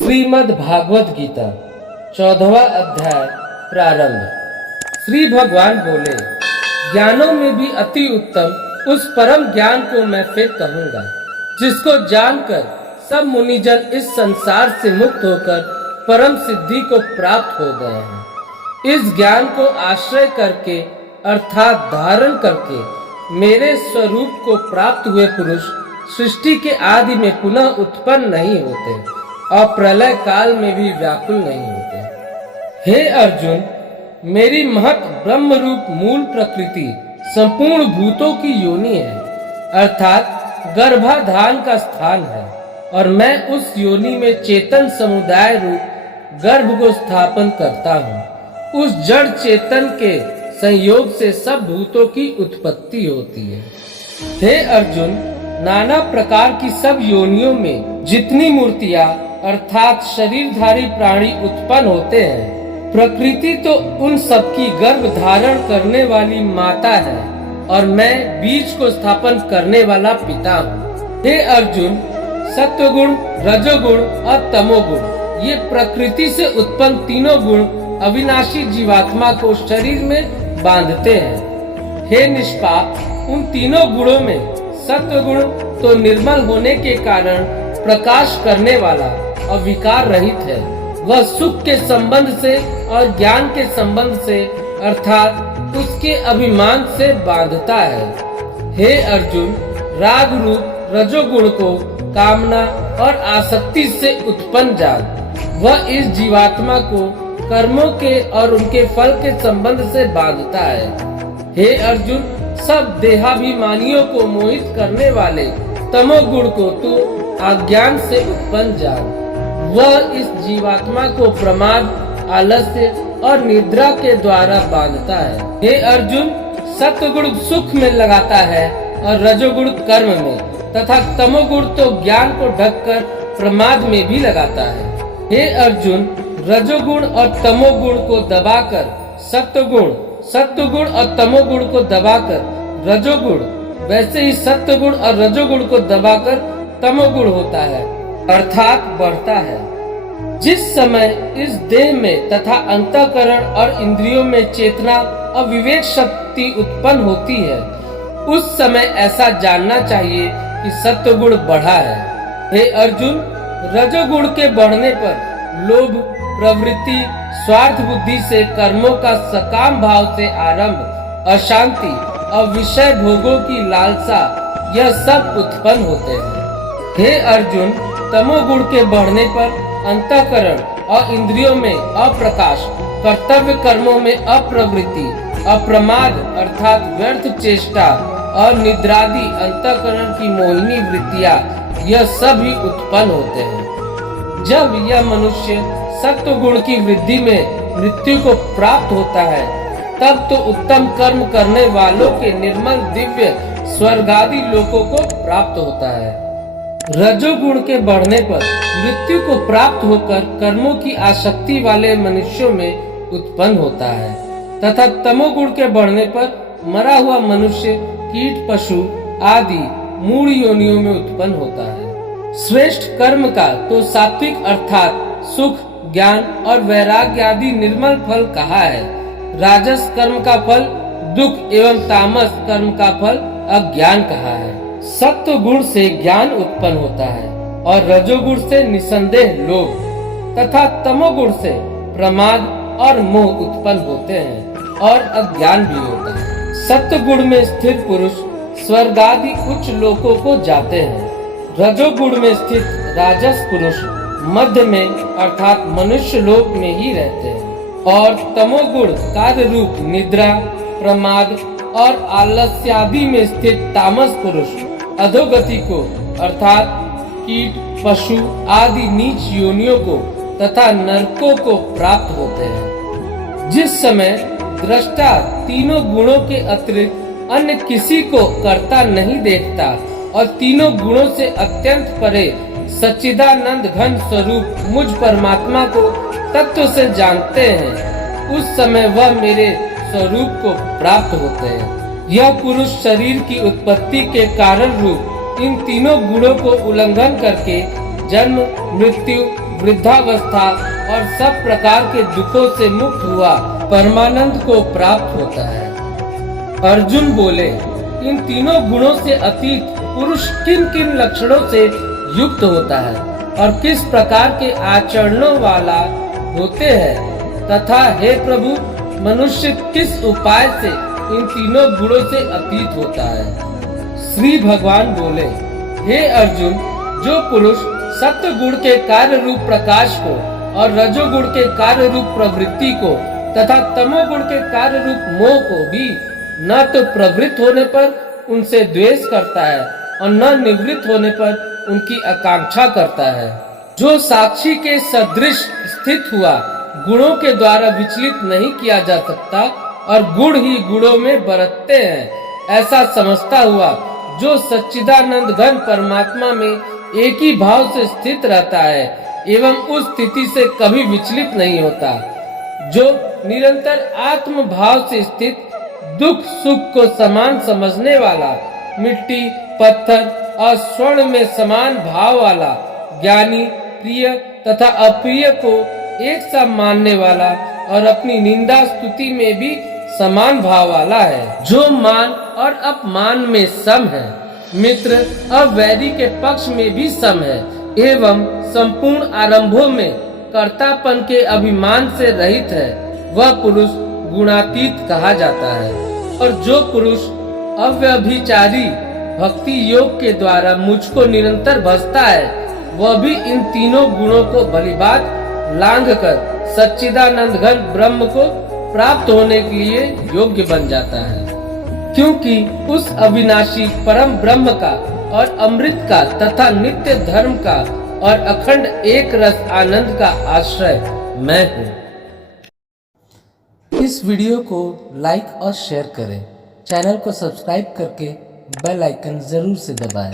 श्रीमद् भागवत गीता 14वां अध्याय प्रारंभ। श्री भगवान बोले, ज्ञानों में भी अति उत्तम उस परम ज्ञान को मैं फिर कहूँगा, जिसको जानकर सब मुनिजन इस संसार से मुक्त होकर परम सिद्धि को प्राप्त हो गए हैं। इस ज्ञान को आश्रय करके अर्थात धारण करके मेरे स्वरूप को प्राप्त हुए पुरुष सृष्टि के आदि में पुनः उत्पन्न नहीं होते और प्रलय काल में भी व्याकुल नहीं होते। हे अर्जुन, मेरी महत ब्रह्म रूप मूल प्रकृति संपूर्ण भूतों की योनि है, अर्थात गर्भाधान का स्थान है, और मैं उस योनि में चेतन समुदाय रूप गर्भ को स्थापन करता हूँ। उस जड़ चेतन के संयोग से सब भूतों की उत्पत्ति होती है। हे अर्जुन, नाना प्रकार की सब योनियों में जितनी मूर्तियां अर्थात शरीरधारी प्राणी उत्पन्न होते हैं, प्रकृति तो उन सबकी गर्भ धारण करने वाली माता है, और मैं बीज को स्थापन करने वाला पिता हूँ। हे अर्जुन, सत्वगुण, रजोगुण और तमोगुण ये प्रकृति से उत्पन्न तीनों गुण अविनाशी जीवात्मा को शरीर में बांधते हैं। हे निष्पाप, उन तीनों गुणों में सत्वगुण तो निर्मल होने के कारण प्रकाश करने वाला और विकार रहित है। वह सुख के संबंध से और ज्ञान के संबंध से अर्थात उसके अभिमान से बांधता है। हे अर्जुन, राग रूप रजोगुण को कामना और आसक्ति से उत्पन्न जान वह इस जीवात्मा को कर्मों के और उनके फल के संबंध से बांधता है। हे अर्जुन, सब देहाभिमानियों को मोहित करने वाले तमोगुण को तू अज्ञान से उत्पन्न जान वह इस जीवात्मा को प्रमाद, आलस्य और निद्रा के द्वारा बांधता है। हे अर्जुन, सत्वगुण सुख में लगाता है और रजोगुण कर्म में, तथा तमोगुण तो ज्ञान को ढककर प्रमाद में भी लगाता है। हे अर्जुन, रजोगुण और तमोगुण को दबाकर सत्वगुण और तमोगुण को दबाकर रजोगुण, वैसे ही सत्वगुण और रजोगुण को दबाकर तमोगुण होता है अर्थात बढ़ता है। जिस समय इस देह में तथा अंतःकरण और इंद्रियों में चेतना और विवेक शक्ति उत्पन्न होती है, उस समय ऐसा जानना चाहिए कि सत्वगुण बढ़ा है। हे अर्जुन, रजोगुण के बढ़ने पर लोभ, प्रवृत्ति, स्वार्थ बुद्धि से कर्मों का सकाम भाव से आरंभ, अशांति और विषय भोगों की लालसा, यह सब उत्पन्न होते हैं। हे अर्जुन, तमोगुण के बढ़ने पर अंतःकरण और इंद्रियों में अप्रकाश, कर्तव्य कर्मों में अप्रवृत्ति, अप्रमाद अर्थात व्यर्थ चेष्टा और निद्रादि अंतःकरण की मोहिनी वृत्तियां, यह सब ही उत्पन्न होते हैं। जब यह मनुष्य सत्व गुण की वृद्धि में मृत्यु को प्राप्त होता है, तब तो उत्तम कर्म करने वालों के निर्मल दिव्य स्वर्गादि लोकों को प्राप्त होता है। रजोगुण के बढ़ने पर मृत्यु को प्राप्त होकर कर्मों की आसक्ति वाले मनुष्यों में उत्पन्न होता है, तथा तमोगुण के बढ़ने पर मरा हुआ मनुष्य कीट, पशु आदि मूढ़ योनियों में उत्पन्न होता है। श्रेष्ठ कर्म का तो सात्विक अर्थात सुख, ज्ञान और वैराग्य आदि निर्मल फल कहा है। राजस कर्म का फल दुख एवं तामस कर्म का फल अज्ञान कहा है। सत्व गुण से ज्ञान उत्पन्न होता है और रजोगुण से निसंदेह लोभ तथा तमोगुण से प्रमाद और मोह उत्पन्न होते हैं और अज्ञान भी होता है। सत्व गुण में स्थित पुरुष स्वर्ग आदि उच्च लोकों को जाते हैं। रजोगुण में स्थित राजस पुरुष मध्य में अर्थात मनुष्य लोक में ही रहते हैं, और तमोगुण कार्य रूप निद्रा, प्रमाद और आलस्यादि में स्थित तामस पुरुष अधोगति को अर्थात कीट, पशु आदि नीच योनियों को तथा नरकों को प्राप्त होते हैं। जिस समय दृष्टा तीनों गुणों के अतिरिक्त अन्य किसी को करता नहीं देखता और तीनों गुणों से अत्यंत परे सच्चिदानंद घन स्वरूप मुझ परमात्मा को तत्व से जानते हैं, उस समय वह मेरे स्वरूप को प्राप्त होते हैं। यह पुरुष शरीर की उत्पत्ति के कारण रूप इन तीनों गुणों को उल्लंघन करके जन्म, मृत्यु, वृद्धावस्था और सब प्रकार के दुखों से मुक्त हुआ परमानंद को प्राप्त होता है। अर्जुन बोले, इन तीनों गुणों से अतीत पुरुष किन किन लक्षणों से युक्त होता है और किस प्रकार के आचरणों वाला होते हैं, तथा हे प्रभु मनुष्य किस उपाय से इन तीनों गुणों से अतीत होता है। श्री भगवान बोले, हे अर्जुन, जो पुरुष सत्य गुण के कार्य रूप प्रकाश को और रजोगुण के कार्य रूप प्रवृत्ति को तथा तमोगुण के कार्य रूप मोह को भी न तो प्रवृत्त होने पर उनसे द्वेष करता है और न निवृत्त होने पर उनकी आकांक्षा करता है, जो साक्षी के सदृश स्थित हुआ गुणों के द्वारा विचलित नहीं किया जा सकता और गुण ही गुणों में बरतते हैं, ऐसा समझता हुआ जो सच्चिदानंद घन परमात्मा में एक ही भाव से स्थित रहता है एवं उस स्थिति से कभी विचलित नहीं होता, जो निरंतर आत्म भाव से स्थित दुख सुख को समान समझने वाला, मिट्टी पत्थर और स्वर्ण में समान भाव वाला, ज्ञानी प्रिय तथा अप्रिय को एक सा मानने वाला और अपनी निंदा स्तुति में भी समान भाव वाला है, जो मान और अपमान में सम है, मित्र और वैरी के पक्ष में भी सम है एवं संपूर्ण आरंभों में कर्तापन के अभिमान से रहित है, वह पुरुष गुणातीत कहा जाता है। और जो पुरुष अव्यभिचारी भक्ति योग के द्वारा मुझको निरंतर भजता है, वह भी इन तीनों गुणों को भलीभांति लांघ कर सच्चिदानंद घन ब्रह्म को प्राप्त होने के लिए योग्य बन जाता है, क्योंकि उस अविनाशी परम ब्रह्म का और अमृत का तथा नित्य धर्म का और अखंड एक रस आनंद का आश्रय मैं हूँ। इस वीडियो को लाइक और शेयर करें, चैनल को सब्सक्राइब करके बेल आइकन जरूर से दबाएं।